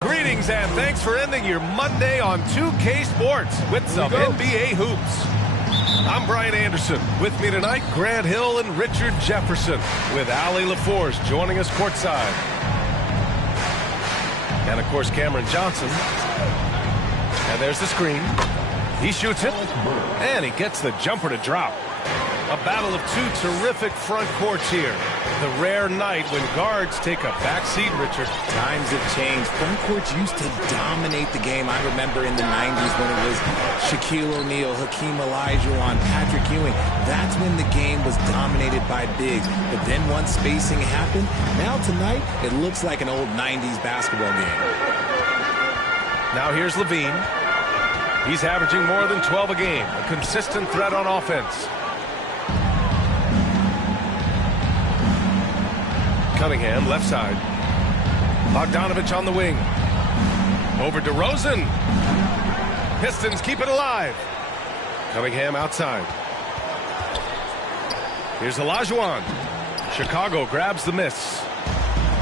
Greetings and thanks for ending your Monday on 2K Sports with some NBA hoops. I'm Brian Anderson. With me tonight, Grant Hill and Richard Jefferson, with Allie LaForce joining us courtside. And, of course, Cameron Johnson. And there's the screen. He shoots it, and he gets the jumper to drop. A battle of two terrific front courts here. The rare night when guards take a backseat, Richard. Times have changed. Front courts used to dominate the game. I remember in the 90s when it was Shaquille O'Neal, Hakeem Olajuwon, Patrick Ewing. That's when the game was dominated by bigs. But then once spacing happened, now tonight it looks like an old 90s basketball game. Now here's Levine. He's averaging more than 12 a game. A consistent threat on offense. Cunningham, left side. Bogdanovich on the wing. Over to DeRozan. Pistons keep it alive. Cunningham outside. Here's Olajuwon. Chicago grabs the miss.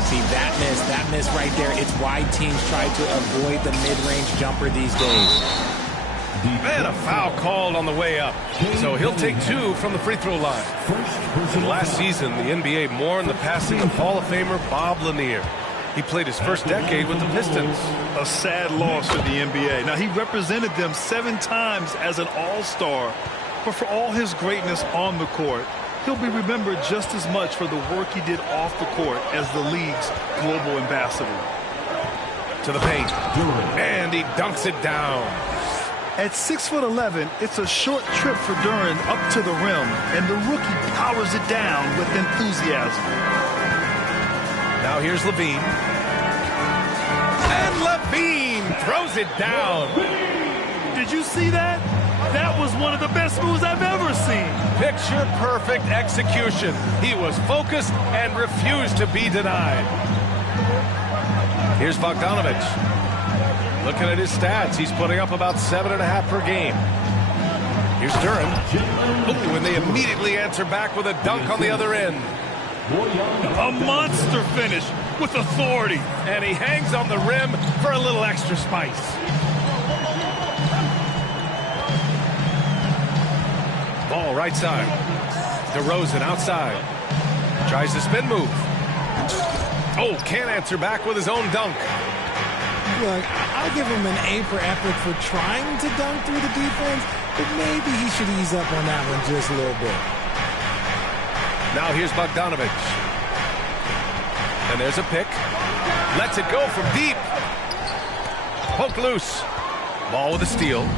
See, that miss right there. It's why teams try to avoid the mid-range jumper these days. And a foul called on the way up. So he'll take two from the free throw line. And last season, the NBA mourned the passing of Hall of Famer Bob Lanier. He played his first decade with the Pistons. A sad loss for the NBA. Now, he represented them 7 times as an all-star. But for all his greatness on the court, he'll be remembered just as much for the work he did off the court as the league's global ambassador. To the paint. And he dunks it down. At 6'11", it's a short trip for Duran up to the rim, and the rookie powers it down with enthusiasm. Now here's Levine. And Levine throws it down. Did you see that? That was one of the best moves I've ever seen. Picture-perfect execution. He was focused and refused to be denied. Here's Bogdanovich. Looking at his stats, he's putting up about 7.5 per game. Here's Durham. Oh, and they immediately answer back with a dunk on the other end. A monster finish with authority. And he hangs on the rim for a little extra spice. Ball right side. DeRozan outside. Tries the spin move. Oh, can't answer back with his own dunk. Look, I'll give him an A for effort for trying to dunk through the defense, but maybe he should ease up on that one just a little bit. Now here's Bogdanovich. And there's a pick. Lets it go from deep. Poked loose. Ball with a steal.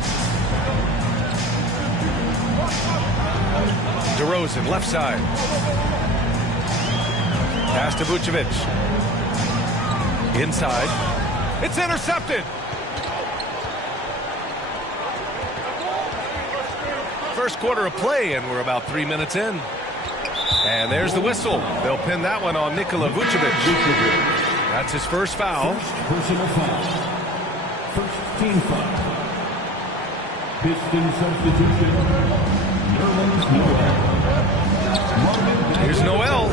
DeRozan, left side. Pass to Vucevic. Inside. It's intercepted. First quarter of play, and we're about 3 minutes in. And there's the whistle. They'll pin that one on Nikola Vucevic. That's his first foul. Personal foul. First team foul. Piston substitution. Here's Noel.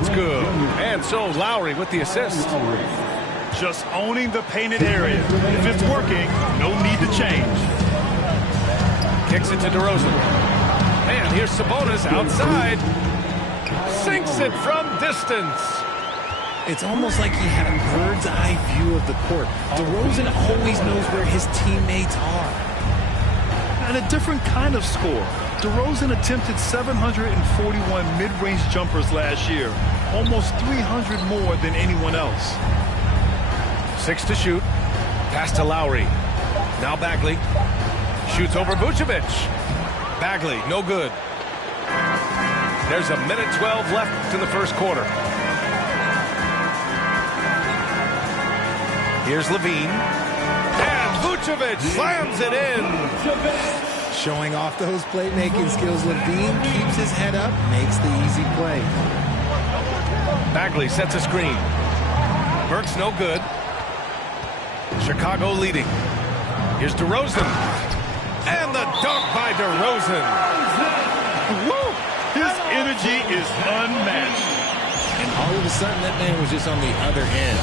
That's good. And so Lowry with the assist. Just owning the painted area. If it's working, no need to change. Kicks it to DeRozan. And here's Sabonis outside. Sinks it from distance. It's almost like he had a bird's eye view of the court. DeRozan always knows where his teammates are. And a different kind of score. DeRozan attempted 741 mid-range jumpers last year. Almost 300 more than anyone else. 6 to shoot. Pass to Lowry. Now Bagley. Shoots over Vucevic. Bagley, no good. There's a minute 12 left in the first quarter. Here's Levine. And Vucevic slams it in. Showing off those playmaking skills, Levine keeps his head up, makes the easy play. Bagley sets a screen. Burke's no good. Chicago leading. Here's DeRozan. And the dunk by DeRozan. Woo! His energy is unmatched. And all of a sudden, that man was just on the other end.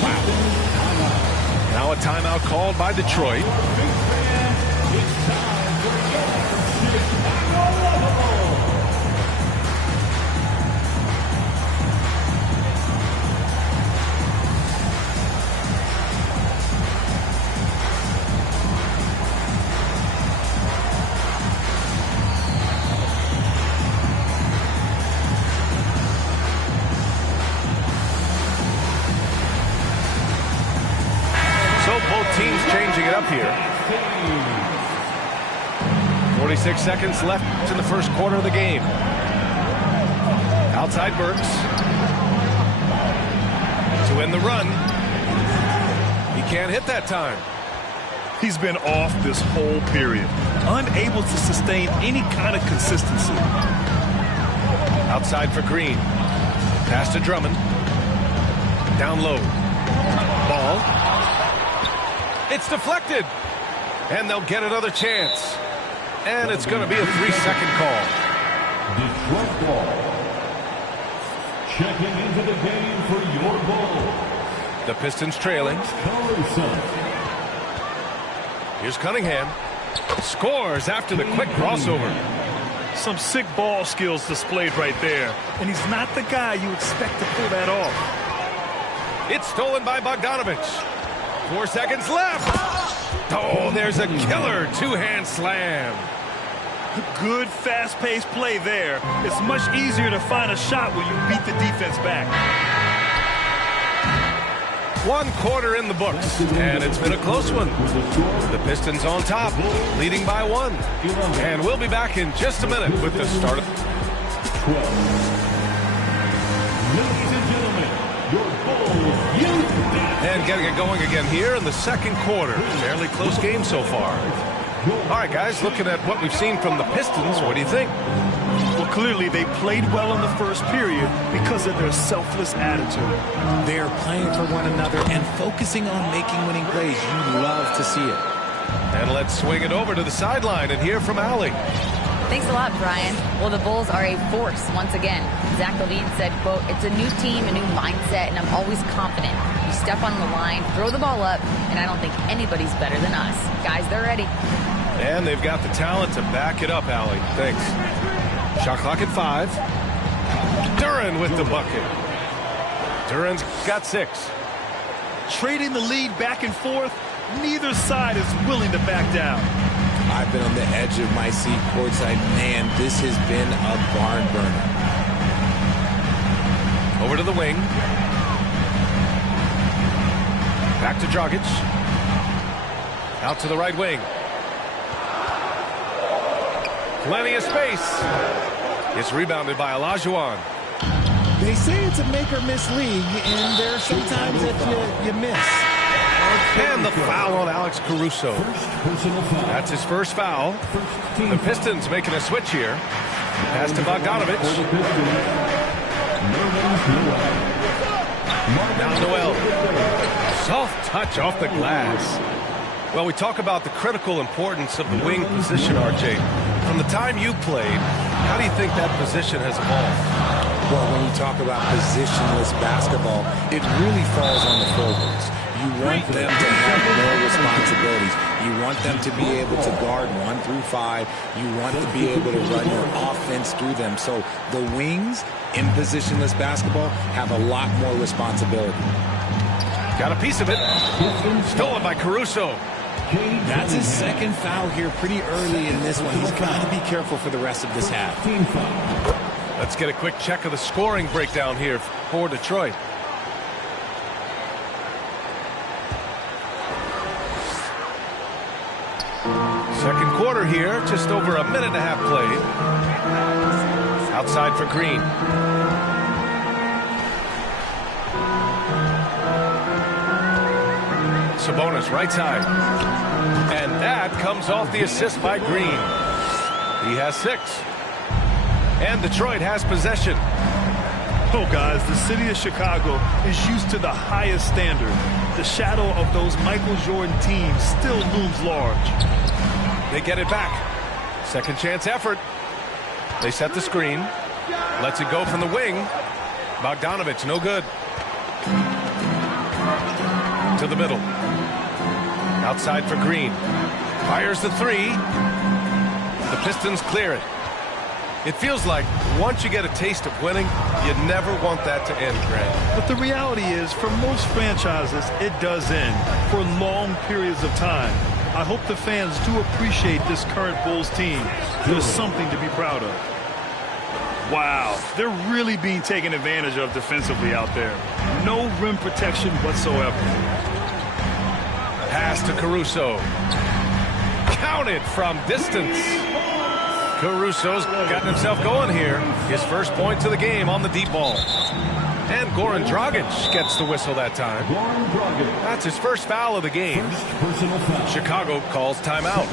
Wow. Now a timeout called by Detroit. Teams changing it up here. 46 seconds left in the first quarter of the game. Outside Burks. To end the run. He can't hit that time. He's been off this whole period. Unable to sustain any kind of consistency. Outside for Green. Pass to Drummond. Down low. Ball. It's deflected. And they'll get another chance. And it's going to be a 3-second call. Detroit ball. Checking into the game for your ball. The Pistons trailing. Here's Cunningham. Scores after the quick crossover. Some sick ball skills displayed right there. And he's not the guy you expect to pull that off. It's stolen by Bogdanovich. 4 seconds left. Oh, there's a killer two-hand slam. Good fast-paced play there. It's much easier to find a shot when you beat the defense back. 1 quarter in the books, and it's been a close one. The Pistons on top, leading by 1. And we'll be back in just a minute with the start of... Ladies and gentlemen, your Bulls youth. And getting it going again here in the second quarter. Fairly close game so far. All right, guys, looking at what we've seen from the Pistons, what do you think? Well, clearly they played well in the first period because of their selfless attitude. They're playing for one another and focusing on making winning plays. You love to see it. And let's swing it over to the sideline and hear from Allie. Thanks a lot, Brian. Well, the Bulls are a force once again. Zach LaVine said, quote, "It's a new team, a new mindset, and I'm always confident. You step on the line, throw the ball up, and I don't think anybody's better than us. Guys, they're ready." And they've got the talent to back it up, Allie. Thanks. Shot clock at 5. Duren with the bucket. Duren's got 6. Trading the lead back and forth, neither side is willing to back down. I've been on the edge of my seat courtside. Man, this has been a barn burner. Over to the wing. Back to Dragic. Out to the right wing. Plenty of space. It's rebounded by Olajuwon. They say it's a make-or-miss league, and there are some times that you miss. And the foul on Alex Caruso. That's his first foul. The Pistons making a switch here. Pass to Bogdanovich. Now Noel. Soft touch off the glass. Well, we talk about the critical importance of the wing position, RJ. From the time you played, how do you think that position has evolved? Well, when you talk about positionless basketball, it really falls on the forwards. You want them to have more responsibilities. You want them to be able to guard 1 through 5. You want to be able to run your offense through them. So the wings in positionless basketball have a lot more responsibility. Got a piece of it. Stolen by Caruso. That's his second foul here pretty early in this one. He's got to be careful for the rest of this half. Let's get a quick check of the scoring breakdown here for Detroit. Second quarter here, just over a minute and a half played. Outside for Green. Sabonis right side. And that comes off the assist by Green. He has 6. And Detroit has possession. Oh, guys, the city of Chicago is used to the highest standard. The shadow of those Michael Jordan teams still looms large. They get it back. Second chance effort. They set the screen. Lets it go from the wing. Bogdanovich, no good. To the middle. Outside for Green. Fires the 3. The Pistons clear it. It feels like once you get a taste of winning, you never want that to end, Grant. But the reality is, for most franchises, it does end for long periods of time. I hope the fans do appreciate this current Bulls team. There's something to be proud of. Wow, they're really being taken advantage of defensively out there. No rim protection whatsoever. Pass to Caruso. Counted from distance. Caruso's gotten himself going here. His first point to the game on the deep ball. And Goran Dragic gets the whistle that time. That's his first foul of the game. Chicago calls timeout.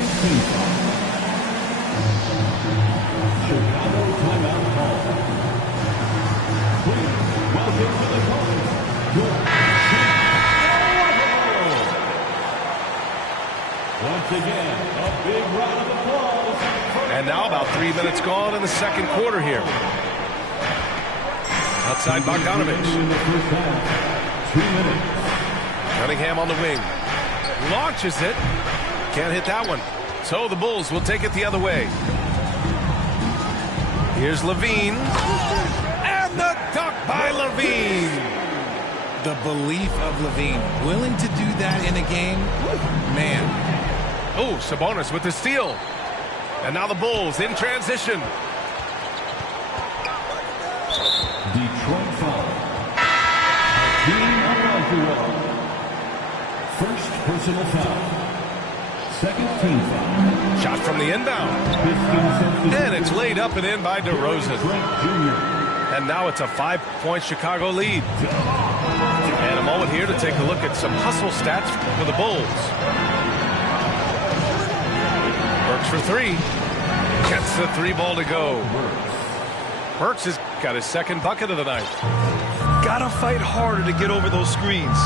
Once again, a big round of applause. And now about 3 minutes gone in the second quarter here. Outside Bogdanovich. Cunningham on the wing. Launches it. Can't hit that one. So the Bulls will take it the other way. Here's Levine. And the dunk by Levine. The belief of Levine. Willing to do that in a game? Man. Oh, Sabonis with the steal. And now the Bulls in transition. Detroit foul. Hakeem Olajuwon. First personal foul. Second team foul. Shot from the inbound. And it's laid up and in by DeRozan. And now it's a 5-point Chicago lead. And a moment here to take a look at some hustle stats for the Bulls. Burks for 3. Gets the 3 ball to go. Burks has got his second bucket of the night. Gotta fight harder to get over those screens.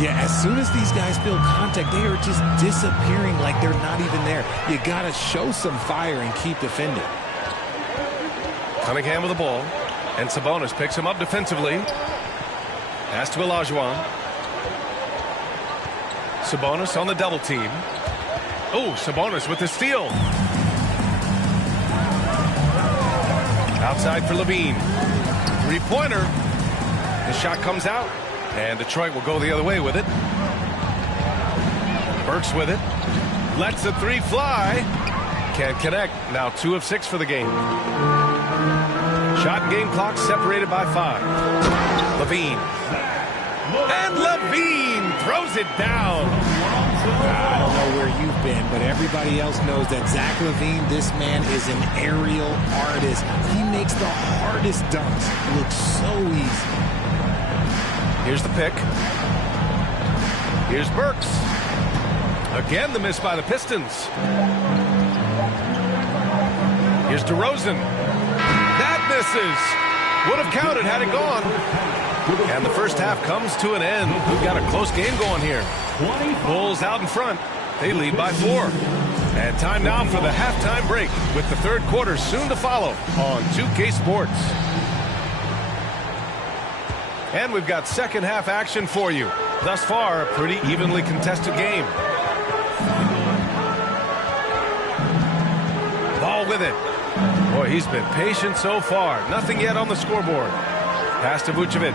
Yeah, as soon as these guys feel contact, they are just disappearing like they're not even there. You gotta show some fire and keep defending. Cunningham with the ball. And Sabonis picks him up defensively. Pass to Olajuwon. Sabonis on the double team. Oh, Sabonis with the steal. Outside for Levine. 3-pointer. The shot comes out. And Detroit will go the other way with it. Burks with it. Lets the 3 fly. Can't connect. Now 2 of 6 for the game. Shot and game clock separated by 5. Levine. And Levine throws it down. I don't know where you've been, but everybody else knows that Zach LaVine, this man is an aerial artist. He makes the hardest dunks look so easy. Here's the pick. Here's Burks. Again, the miss by the Pistons. Here's DeRozan. That misses. Would have counted had it gone. And the first half comes to an end. We've got a close game going here. Bulls out in front. They lead by 4. And time now for the halftime break with the third quarter soon to follow on 2K Sports. And we've got second half action for you. Thus far, a pretty evenly contested game. Ball with it. Boy, he's been patient so far. Nothing yet on the scoreboard. Pass to Vucevic.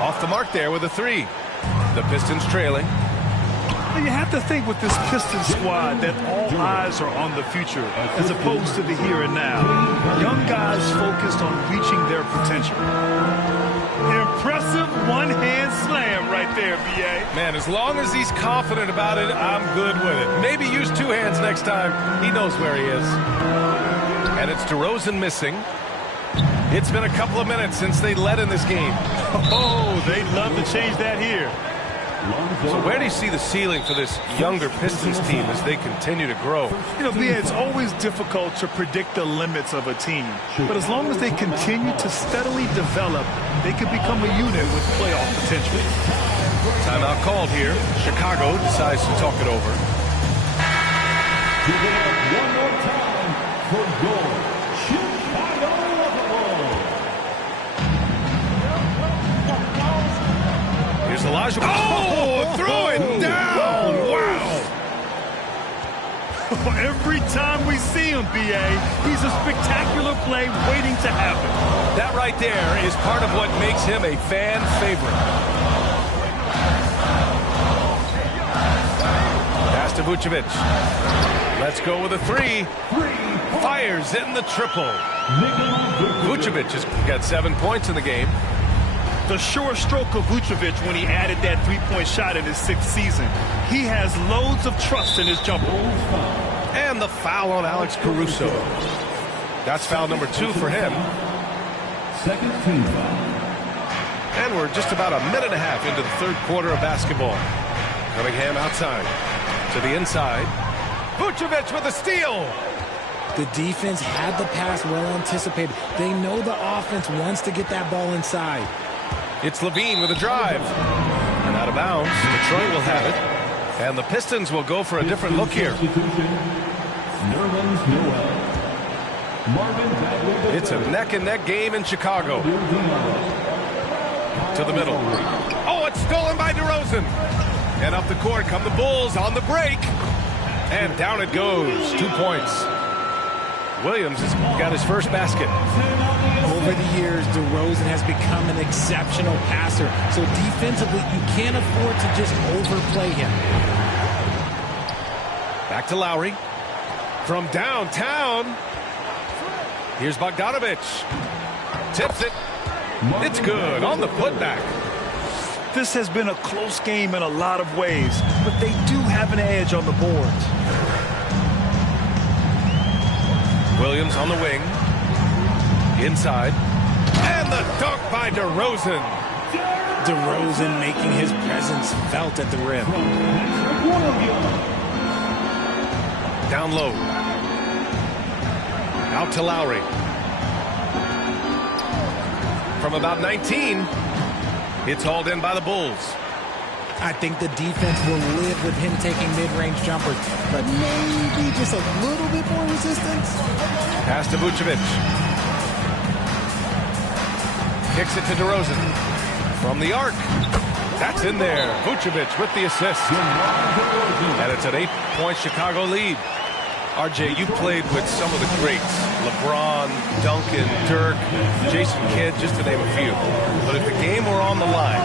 Off the mark there with a three. The Pistons trailing. And you have to think with this Pistons squad that all eyes are on the future as opposed to the here and now. Young guys focused on reaching their potential. Impressive one-hand slam right there, B.A. Man, as long as he's confident about it, I'm good with it. Maybe use two hands next time. He knows where he is. And it's DeRozan missing. It's been a couple of minutes since they led in this game. Oh, they'd love to change that here. So where do you see the ceiling for this younger Pistons team as they continue to grow? You know, B.A., it's always difficult to predict the limits of a team. But as long as they continue to steadily develop, they can become a unit with playoff potential. Timeout called here. Chicago decides to talk it over. Give it up one more time for goal. Chicago. Here's Elijah. Oh, throw it down. Wow. Every time we see him, B.A., he's a spectacular play waiting to happen. That right there is part of what makes him a fan favorite. Pass to Vucevic. Let's go with a three. Fires in the triple. Vucevic has got 7 points in the game. The sure stroke of Vucevic when he added that three-point shot in his 6th season. He has loads of trust in his jumper. And the foul on Alex Caruso. That's foul number 2 for him. Second team foul. And we're just about a minute and a half into the third quarter of basketball. Cunningham outside. To the inside. Vucevic with a steal. The defense had the pass well anticipated. They know the offense wants to get that ball inside. It's Levine with a drive. And out of bounds. Detroit will have it. And the Pistons will go for a different look here. It's a neck-and-neck game in Chicago. To the middle. Oh, it's stolen by DeRozan. And up the court come the Bulls on the break. And down it goes. 2 points. Williams has got his first basket. Over the years, DeRozan has become an exceptional passer. So defensively, you can't afford to just overplay him. Back to Lowry. From downtown. Here's Bogdanovic. Tips it. It's good on the putback. This has been a close game in a lot of ways, but they do have an edge on the boards. Williams on the wing. Inside. And the dunk by DeRozan. DeRozan making his presence felt at the rim. Down low. Out to Lowry. From about 19, it's hauled in by the Bulls. I think the defense will live with him taking mid-range jumpers, but maybe just a little bit more resistance. Pass to Vucevic. Kicks it to DeRozan. From the arc. That's in there. Vucevic with the assist. And it's an 8-point Chicago lead. RJ, you played with some of the greats. LeBron, Duncan, Dirk, Jason Kidd, just to name a few. But if the game were on the line,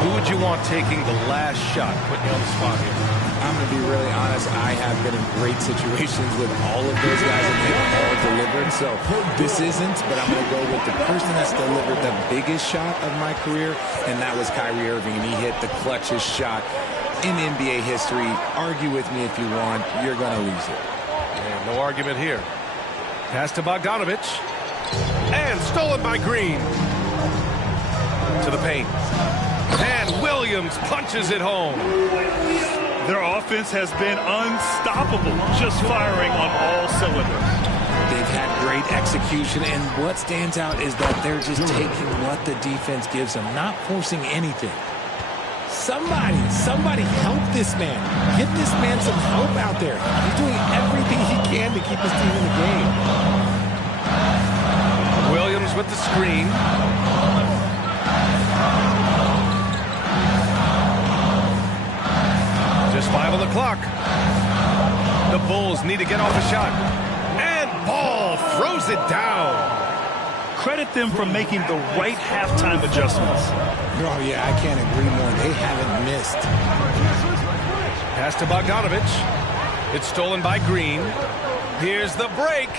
who would you want taking the last shot? Putting you on the spot here. I'm going to be really honest. I have been in great situations with all of those guys, and they've all delivered. So this isn't, but I'm going to go with the person that's delivered the biggest shot of my career, and that was Kyrie Irving. And he hit the clutchest shot in NBA history. Argue with me if you want. You're going to lose it. And no argument here. Pass to Bogdanovic. And stolen by Green. To the paint. And Williams punches it home. Their offense has been unstoppable, just firing on all cylinders. They've had great execution, and what stands out is that they're just taking what the defense gives them, not forcing anything. Somebody help this man. Get this man some help out there. He's doing everything he can to keep his team in the game. Williams with the screen. clock. The Bulls need to get off a shot. And Ball throws it down. Credit them for making the right halftime adjustments. Oh, yeah, I can't agree more. They haven't missed. Pass to Bogdanovich. It's stolen by Green. Here's the break.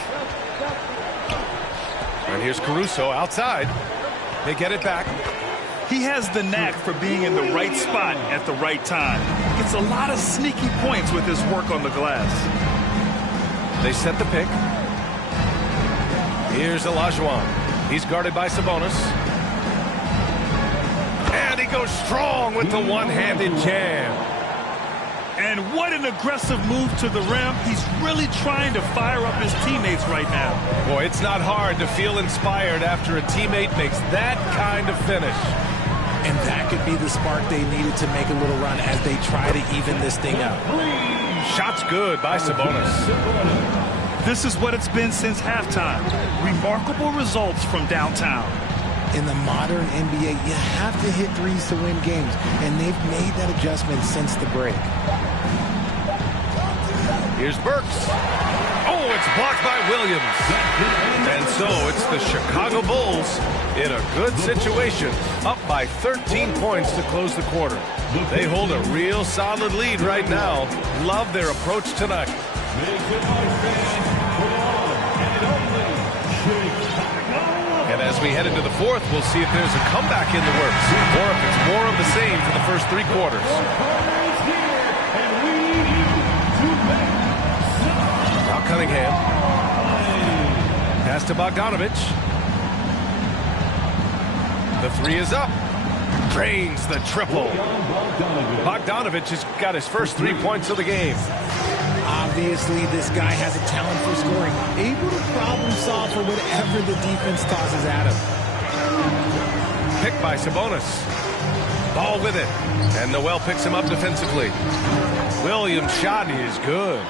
And here's Caruso outside. They get it back. He has the knack for being in the right spot at the right time. Gets a lot of sneaky points with his work on the glass. They set the pick. Here's Olajuwon. He's guarded by Sabonis. And he goes strong with the one-handed jam. And what an aggressive move to the rim. He's really trying to fire up his teammates right now. Boy, it's not hard to feel inspired after a teammate makes that kind of finish. And that could be the spark they needed to make a little run as they try to even this thing up. Shot's good by Sabonis. This is what it's been since halftime. Remarkable results from downtown. In the modern NBA, you have to hit threes to win games, and they've made that adjustment since the break. Here's Burks. Oh, it's blocked by Williams. And so it's the Chicago Bulls in a good situation, up by 13 points to close the quarter. They hold a real solid lead right now. Love their approach tonight. And as we head into the fourth, we'll see if there's a comeback in the works, or if it's more of the same for the first three quarters. Now Cunningham. Pass to Bogdanovich. The three is up. Drains the triple. Bogdanovich has got his first 3 points of the game. Obviously, this guy has a talent for scoring, able to problem solve for whatever the defense tosses at him. Picked by Sabonis. Ball with it. And Noel picks him up defensively. Williams' shot is good.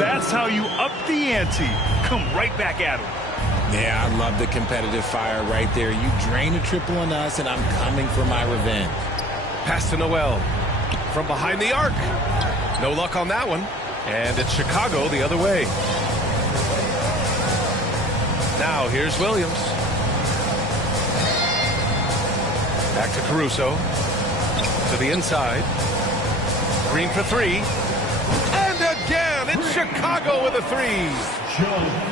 That's how you up the ante. Come right back at him. Yeah, I love the competitive fire right there. You drain a triple on us, and I'm coming for my revenge. Pass to Noel. From behind the arc. No luck on that one. And it's Chicago the other way. Now here's Williams. Back to Caruso. To the inside. Green for three. And again, it's Chicago with a three.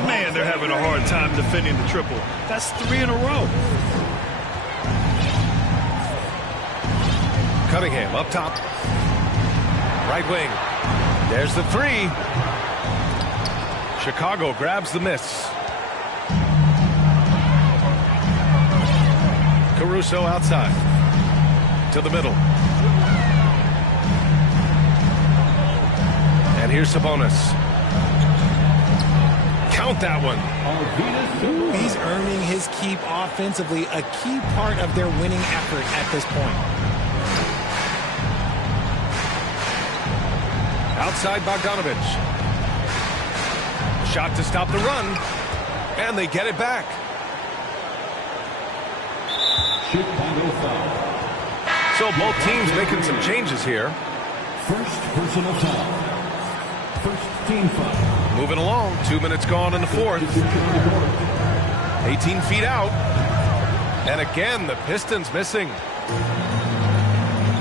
Man, they're having a hard time defending the triple. That's 3 in a row. Cunningham up top. Right wing. There's the three. Chicago grabs the miss. Caruso outside. To the middle. And here's Sabonis. Count that one. He's earning his keep offensively, a key part of their winning effort at this point. Outside Bogdanovich. Shot to stop the run. And they get it back. So both teams making some changes here. First personal foul. First team foul. Moving along. 2 minutes gone in the fourth. 18 feet out. And again, the Pistons missing.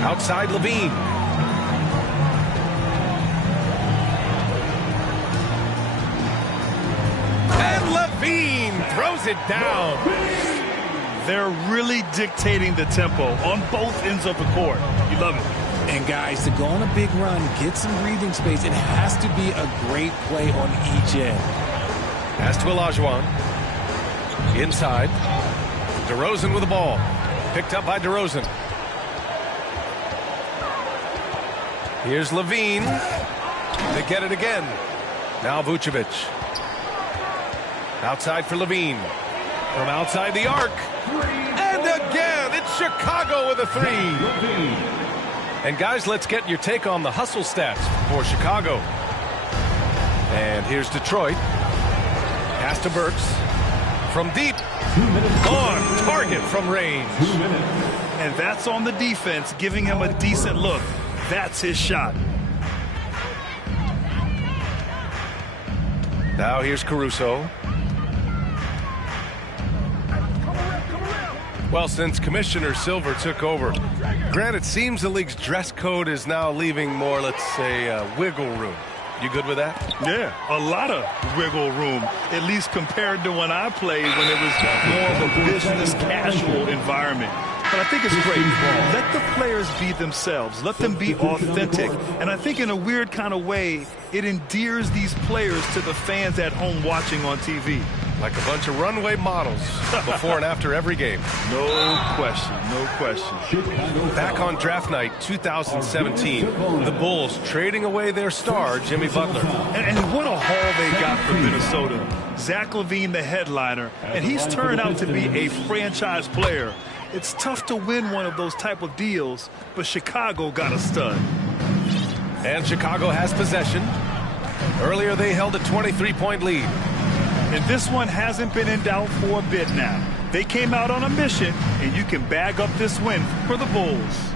Outside Levine. And Levine throws it down. They're really dictating the tempo on both ends of the court. You love it. And guys, to go on a big run, get some breathing space, it has to be a great play on each end. Pass to Olajuwon. Inside. DeRozan with the ball. Picked up by DeRozan. Here's Levine. They get it again. Now Vucevic. Outside for Levine. From outside the arc. And again, it's Chicago with a three. And guys, let's get your take on the hustle stats for Chicago. And here's Detroit. Pass to Burks. From deep. On target from range. And that's on the defense, giving him a decent look. That's his shot. Now here's Caruso. Well, since Commissioner Silver took over, Grant, it seems the league's dress code is now leaving more, let's say, wiggle room. You good with that? Yeah, a lot of wiggle room, at least compared to when I played, when it was more of a business casual environment. But I think it's great. Let the players be themselves. Let them be authentic. And I think in a weird kind of way, it endears these players to the fans at home watching on TV. Like a bunch of runway models before and after every game. No question, no question. Back on draft night 2017, the Bulls trading away their star, Jimmy Butler. And what a haul they got from Minnesota. Zach LaVine, the headliner, and he's turned out to be a franchise player. It's tough to win one of those type of deals, but Chicago got a stud. And Chicago has possession. Earlier, they held a 23-point lead. And this one hasn't been in doubt for a bit now. They came out on a mission, and you can bag up this win for the Bulls.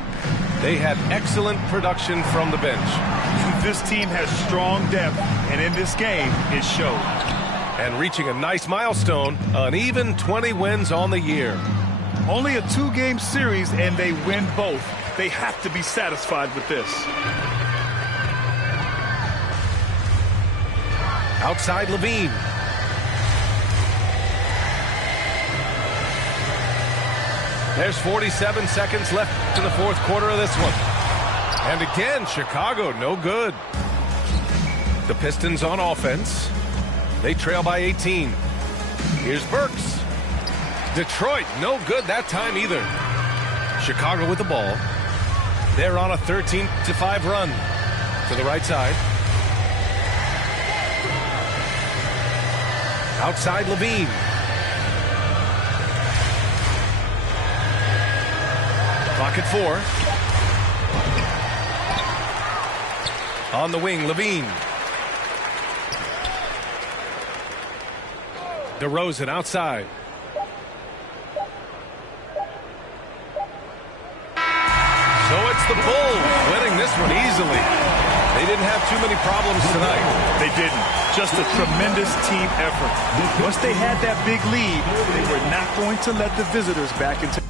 They had excellent production from the bench. This team has strong depth, and in this game, it showed. And reaching a nice milestone, an even 20 wins on the year. Only a 2-game series, and they win both. They have to be satisfied with this. Outside LaVine. There's 47 seconds left to the fourth quarter of this one. And again, Chicago, no good. The Pistons on offense. They trail by 18. Here's Burks. Detroit, no good that time either. Chicago with the ball. They're on a 13-5 run. To the right side. Outside LaVine. Clock at 4. On the wing, LaVine. DeRozan outside. So it's the Bulls winning this one easily. They didn't have too many problems tonight. They didn't. Just a tremendous team effort. Once they had that big lead, they were not going to let the visitors back into